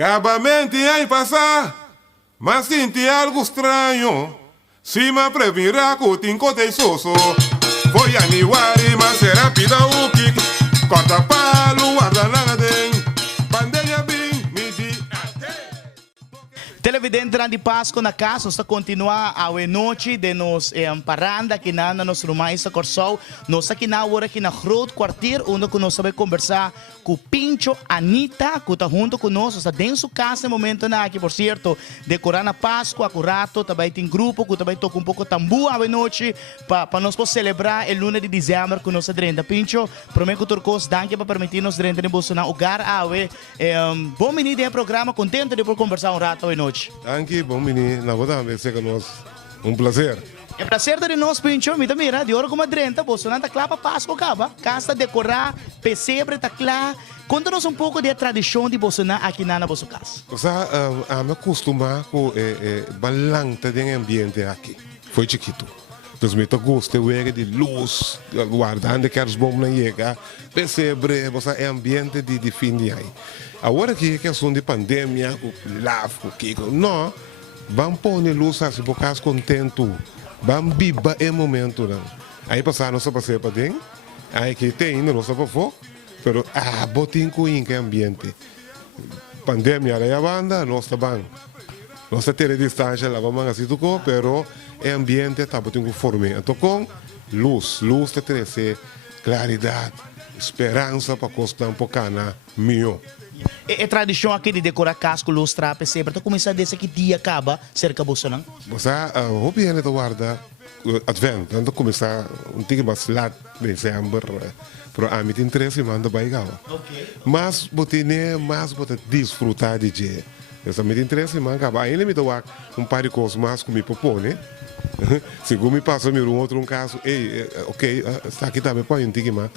Acabamente aí passar, mas senti algo estranho. Se me previrá que o tinco tem soço. Foi a niwari, mas será pida o que corta palo, guarda nada tem. Bandeja bem, me di. Televidente de Páscoa na casa, nós continuar a noite de nos paranda aqui na nos rumais da Corsol. Nós aqui na hora aqui na groot kwartier, onde nós vamos conversar com Pincho Anita, que está junto conosco, está dentro da casa no momento na aqui, por certo, decorar na Páscoa, curato, também tem grupo, que também toca um pouco tambu a noite, para nós celebrar o lunes de dezembro com nossa drenda. Pincho, prometo que turcos, danke para permitir-nos drenda de Bolsonaro, o gar awe. Bom menino de programa, contente de por conversar um rato a noite. Anche, bom menino, na verdade, é que nós um prazer. É prazer de nós, Pincho, mira, de hora como a drenta, Bolsonaro está claro para Páscoa, acaba. Casa decorar, pesebre está claro. Conta-nos um pouco da tradição de Bolsonaro aqui na nossa casa. Eu me acostumar com o balança do ambiente aqui. Foi chiquito. Então, eu gosto de luz, guardando aqueles bombos na chega, pesebre, é ambiente de fim de ano. Agora que é questão de pandemia, com lave, com kiko, não, vamos pôr luz assim, por causa contento, vamos viver o momento. Não. Aí passar nossa passeio para dentro, aí que tem, não sei para fora, mas botem com o ambiente. Pandemia, aí a banda, nós estamos. Nós temos distância, lá vamos assim, mas o ambiente está botando forma. Então, com luz tem que ter claridade, esperança para costar um pouco melhor. É tradição aqui de decorar casco, luz, trapa, sempre. Então, começar desse aqui dia acaba, cerca de Bolsonaro? Você, o bem é guarda advento, então começar um pouco mais lá de dezembro, para a minha interesse, manda para aí. Mas, botinha, mas botar desfrutar de dia. Essa me interessa, mas acaba. Ainda me dá par de coisas mais que me propõe, né? Segundo me passa um outro caso, ok, está aqui também põe um tique mais.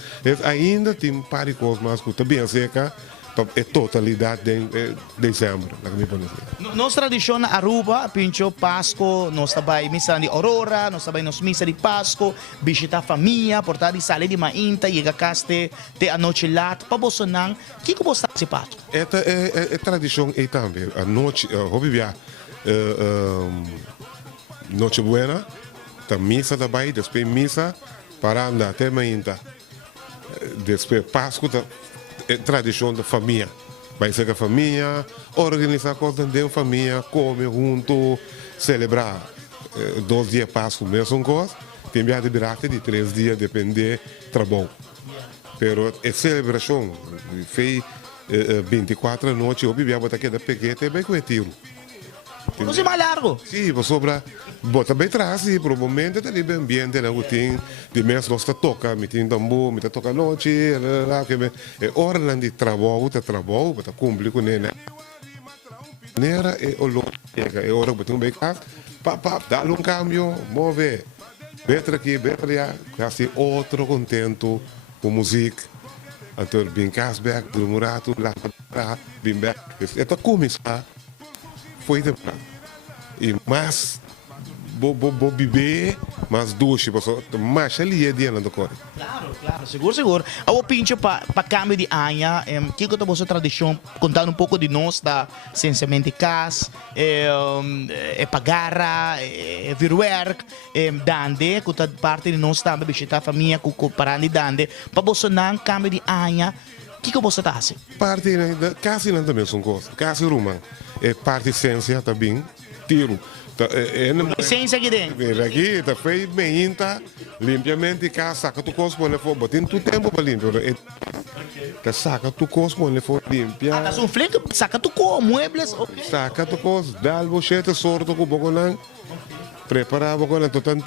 Ainda tem um par de coisas mais que também seca. É totalidade de dezembro, lá que me põe assim. Nossa tradição na Aruba, Pincho, Páscoa, nós também missa de Aurora, nós também nos missa de Páscoa, visitar a família, portar de sair de Mainta, chega a casa de a noite lá, para Bolsonaro, o que você está participando? É tradição aí também, a noite, vamos noite buena, a missa também, depois missa, para andar até Mainta, depois Páscoa, é tradição da família. Vai ser a família, organizar coisas dentro da família, comer junto, celebrar 2 dias Páscoa, mesma coisa. Tem de birate de 3 dias, depende do trabalho. Mas a celebração, fez 24 noites, eu vivia botar aqui da peguete, bem com o tiro. Não se mais largo? Sim, sobra, bota bem atrás, e por um momento está ali bem ambiente, né? O tem de mês nós está toca, me tem tambor, me está toca noite, lá que é hora de trabalho, para cumprir com ele. Nera é o louco, é hora que tem um bem cá, dá um cambio, move, betra aqui, betra lá, assim outro contento com música, então bem casback, do murato, lá, bem back, é começar. Foi temporada. E mais, vou beber, mais duche, mais ali é dia na do corpo. Claro, seguro. Eu pincho para câmbio de anha, que eu estou tradição, contando um pouco de nós, da essencialmente casa, pagarra, virwerk, dande, que está parte de nós também, visitar a família, com parando de dande, para você não câmbio de anha. O que você está fazendo? Parte da casa não também são coisas. Casa rumã. É parte essência também. Tiro. Essência aqui dentro. Aqui está feito bem, está limpiamente casa, saca tu coisa para fora. Tem tu tempo para limpar. Tá saca tu coisa para fora limpar. Tá um fleco, saca tu coisa, muebles, ok. Saca tu coisa, dá o bochete, sorto com o bocolão. Preparar o bocolão, tu tem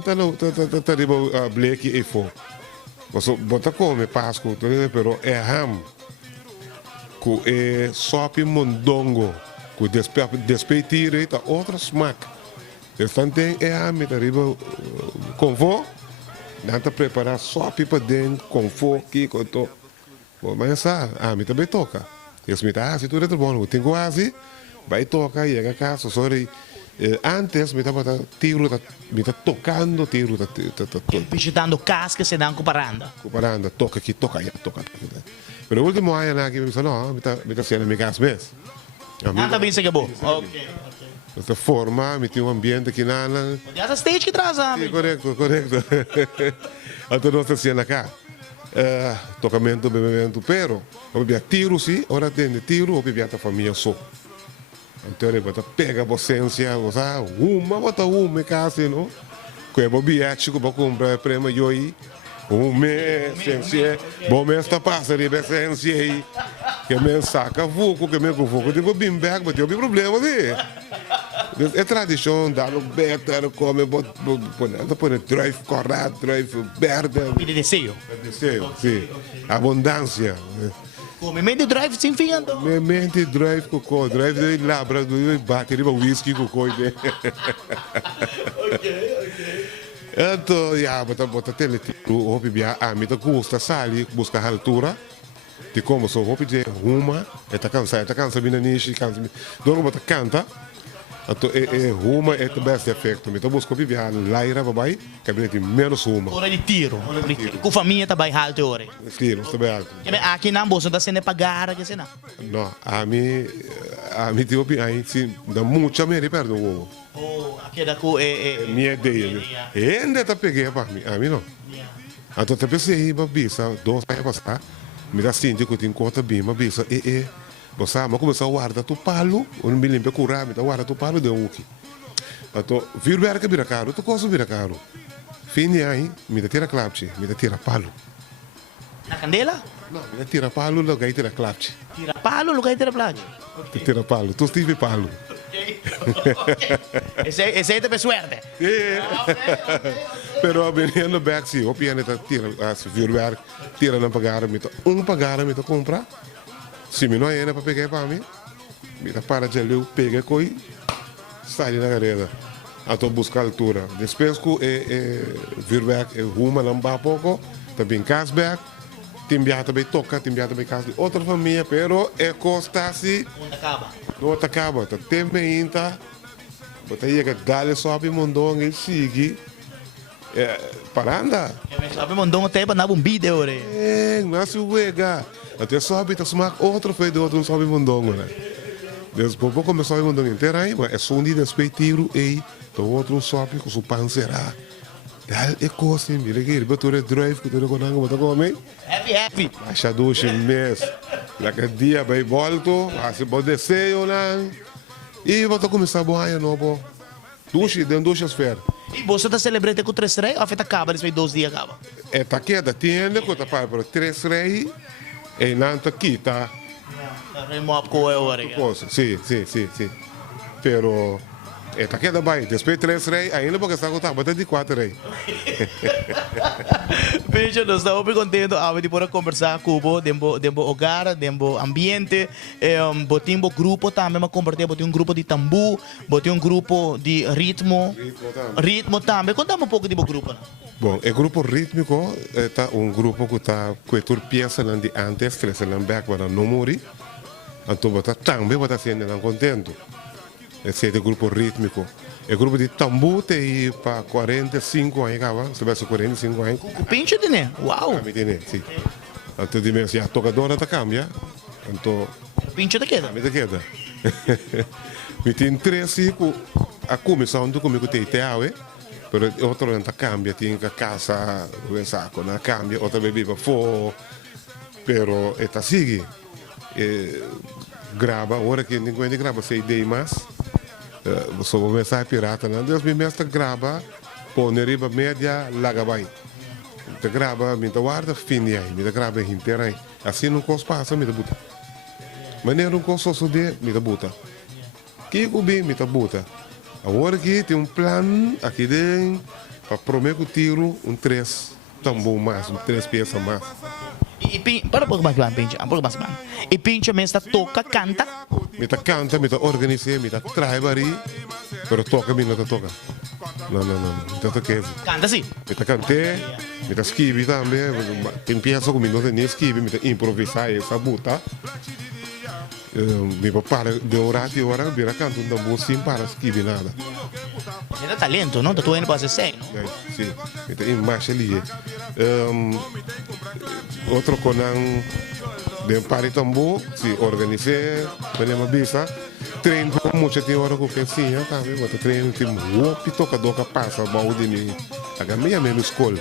tá riba bleque e fogo. Você bota come Páscoa, pero é ham, que é sopa mondongo, que despeitir tá outra smack. Então tem é ham, tá riba com fo, dá preparar sopa para dentro com fo aqui com to. Mas essa ham também toca. Esse me tá assim tudo é bom, tem quase, vai tocar e a casa, sorry. Antes me estava tocando tiro, visitando casca se dan comparando. Comparando, toca aqui, toca aí, toca. Mas o último ano aqui me disse, não, me está sendo minha casa mesmo. Nada bem se acabou. Ok. Essa forma, me tem um ambiente que nada. Essa stage que traz, Sim, correto, correto. Então nós estamos cá. Tocamento, bebimento, pero, obviamente, tiro sim, ora tem tiro, obviamente a família só. Então ele pega a vocência, bota uma casa, não? Que é bobiate, que vai comprar prêmio e aí, ciência, bom mês está passando, ciência aí, que me saca vuco, que me vuco, tipo bim back, mas tem problema ali. É tradição, dar no better, come, põe drive correto, drive verde. E de desejo. Desejo, sim. Abundância. Come mente drive sem fim, então. Mente drive cocô, drive de labra, do bate, riba whisky cocô. Ok. Então, bota teletiro, hopi bia, me tá custa sali, busca altura. Te como só hopi de ruma, tá cansa bina nishi, cansa. Dogo bota canta. Então, ruma é o best efeito. Então, busca hopi bia, laira babai, cabinete menos ruma. Hora de tiro. Com família tá bem alto hora. Tiro, está bem alto. Aqui na bolsa tá sendo pagar, que não. Não, a mim te hopi aí, sim, dá muita meri perto do ovo. Aqui da cu Minha ideia. Ainda tá peguei para mim não. Então tá pensei, babisa, 2 anos passar, me dá assim, que tem conta bem, babisa, você mas começar a guardar tu palo, eu não me lembro curar, me dá guardar tu palo de uki. Então, vir ver que vira caro, tu coisa vira caro. Fim de aí, me dá tira clapche, me dá tira palo. Na candela? Não, me dá tira palo, logo aí tira clapche. Tira palo, lugar tira plage. Tira palo, tu estive palo. Esse aí te suerte. Pero a venir no back, sim, o piano está tira, se vir ver, tira na pagar, me tá pagar, me tá comprar. Se me não é para pegar para mim, me tá para de ali, pega coi, sai na gareda. Então buscar altura. Depois que vir ver, ruma não vai pouco, também casback. Timbia também toca, timbia também casa de outra família, pero costa assim. Não acaba, tá também inta. Bota aí que dale sobe mondong e sigue. Paranda. Sobe mondong até para dar um vídeo ora. Não se uega. Até sobe tá sumar outro foi do outro sobe mondong, né? Depois começou a mondong inteiro aí, mas é só um dia depois tiro e do outro sobe com o pancerá. Dal e costa, mira que ele botou o drive que tu não conhece, botou como Happy. Acha doce mês. Naquele dia vai volto, assim pode descer lá. E vou começar a boar novo. Duche, dentro duche esfera. E você está celebrando com 3 reis ou afeta acaba, depois 2 dias acaba? É taqueda, tiende, que tá para 3 reis. E não tá aqui, tá? Remove com a hora. Sim. Pero taqueda vai, depois 3 reis, ainda porque está com tá, de 4 reis. Veja, nós estamos muito contentes de poder conversar com o dembo hogar, dembo ambiente, botimbo grupo também, mas converter, botim grupo de tambu, botim grupo de ritmo também. Contamos pouco do grupo. Bom, o grupo rítmico é grupo que está com toda peça de antes, que se lembra para não morrer. Então, também está sendo contento. Esse é o grupo rítmico. O grupo de tambu tem para 45 anos, se vai ser 45 anos. O pinche de né? Uau! Sim. Então, de a tocadora está cambia. Então, o pinche da queda. Me queda. Me tem 3 ciclos. A comissão do comigo tem teawe. Pero outro não cambia, tem que casa, o saco, não cambia, outra bebida for. Pero está sigue. Grava, hora que ninguém grava 6 dias mais. Você vai começar a pirata, não? Deus me mestra grava, põe riba média, laga vai. Te grava, me guarda, fim de aí, me grava inteira aí. Assim não costa passa, me buta. Mas não costa só de, me buta. Que cubi, me buta. Agora aqui tem plano, aqui dentro, para prometer que tiro 3 tambor mais, 3 peças mais. Para um pouco mais, Pinche. E Pinche mesmo toca, canta? Me canta, me organiza, me trabalha, mas toca, me não toca. Não. Então que canta sim. Me cantei, me escrevi também, tem peça que me não tem escrevi, me improvisar essa buta. Me para de orar e orar, vira canto um tambor sem para escrever nada. Você tem talento, não? Tu ainda pode ser, não? Sim, me marcha ali. Outro conan Den pari tambor, se organizei, podemos bisa. Treino com muita tem hora que eu sim, tá vendo? Outro treino tem muito tocador que passa, mal de mim. Agora meia menos escola.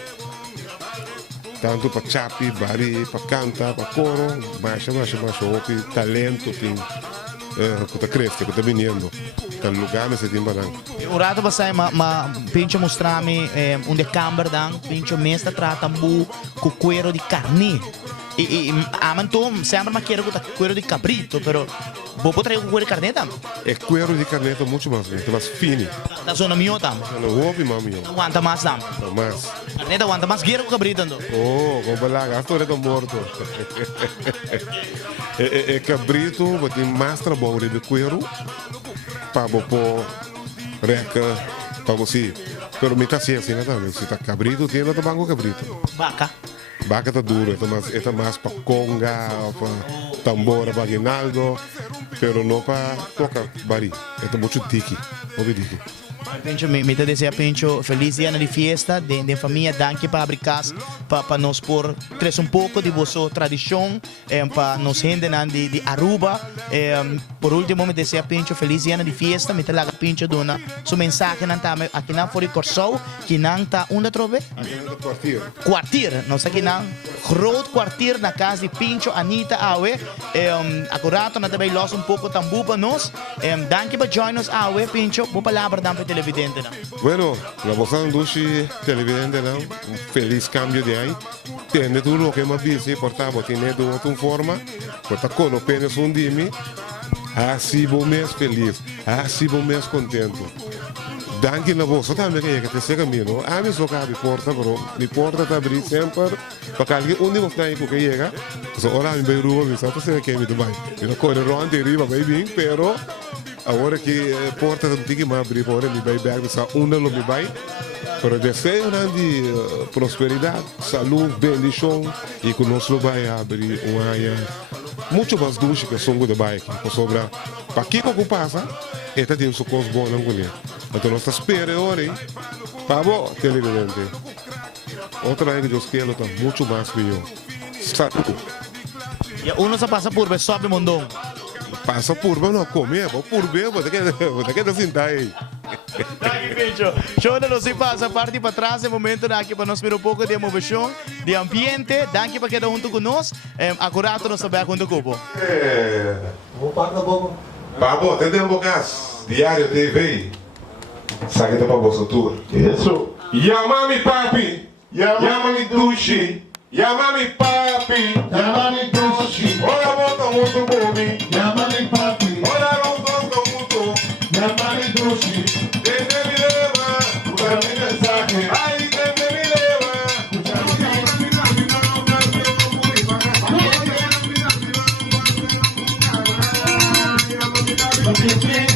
Tanto para chapi, bari, para cantar, para coro, baixa, o talento tem. Que está crescendo, que está vindo. Tal lugar, mas tem barang. O rato basay pincho mostrami onde camber dan pincho mesta tratambu com cuero de carne. E amanto sempre ma quero com cuero de cabrito, pero vou trazer com cuero de carne tam. É cuero de carneta muito mais fino. Da zona mio tam. Não houve mami. Aguanta mais tam. Mas. Carneta aguanta mais guerra com cabrito ando. Oh, com balaga, a história tá morto. É cabrito, tem mais trabalho de cuero. Para pôr reca, para você. Pero me tá assim, né, também. Se tá cabrito, tem outro banco cabrito. Vaca. Vaca tá duro, é mais para conga, para tambora, para guinaldo, pero não para tocar bari. É muito tiki, obedece. Pincho, me te deseja Pincho feliz dia de fiesta de família, danke para abricas para nos por crescer pouco de vossa tradição, para nos render de Aruba. Por último me deseja Pincho feliz dia de fiesta, me te laga Pincho dona su mensagem nantame aqui na fora Corsou, que não tá onde trove? Quartier, nós aqui na groot kwartier na casa de Pincho Anita Awe. Accurato na também los pouco tambu para nós. Danke para join us Awe Pincho, boa palavra dan para televidente não. Bueno, la voz dushi televidente não, feliz cambio de aí. Tem tudo o que mais busy, portava, tem de outra forma, porta com o pênis dimi. Assim bom mês feliz, assim bom mês contente. Danke na voz, também que te segue caminho. A mim só cabe porta, bro. Mi porta tá abrir sempre. Para alguém onde você está que chega. Só ora me vai rua, me sabe se que me vai. Eu corro ronde riba, vai bem, pero agora que porta não tem que mais abrir, agora me vai back, só onde não me vai. Pero desejo de prosperidade, saúde, bendição e que nós vai abrir uma área muito mais doce que são de bike, que sobra. Para que que passa? Esta tem sua coisa boa não colher. Então nós esperamos agora, hein? Para bom, televidente. Outra vez que Deus quer lutar muito mais que eu. Saúde. E uno se passa por ver sobe mondão. Passa por não comer, por ver, você quer sentar aí. Show não se passa parte para trás, é momento aqui para nós ver um pouco de emoção, de ambiente. Danke para cada junto conosco. Acurato nós saber junto com o Vou pagar bom. Pabo, tem tempo gas. Diário TV. Sabe que tá para você tour. Isso. Yamami papi. Yamami dushi. Yamami papi. Yamani Doshi. Ora bota muito bomi. Yamani Papi. Ora não gosto muito. Yamani Doshi. Tende me leva. Kuchami mensagem. Ai, tende me leva. Kuchami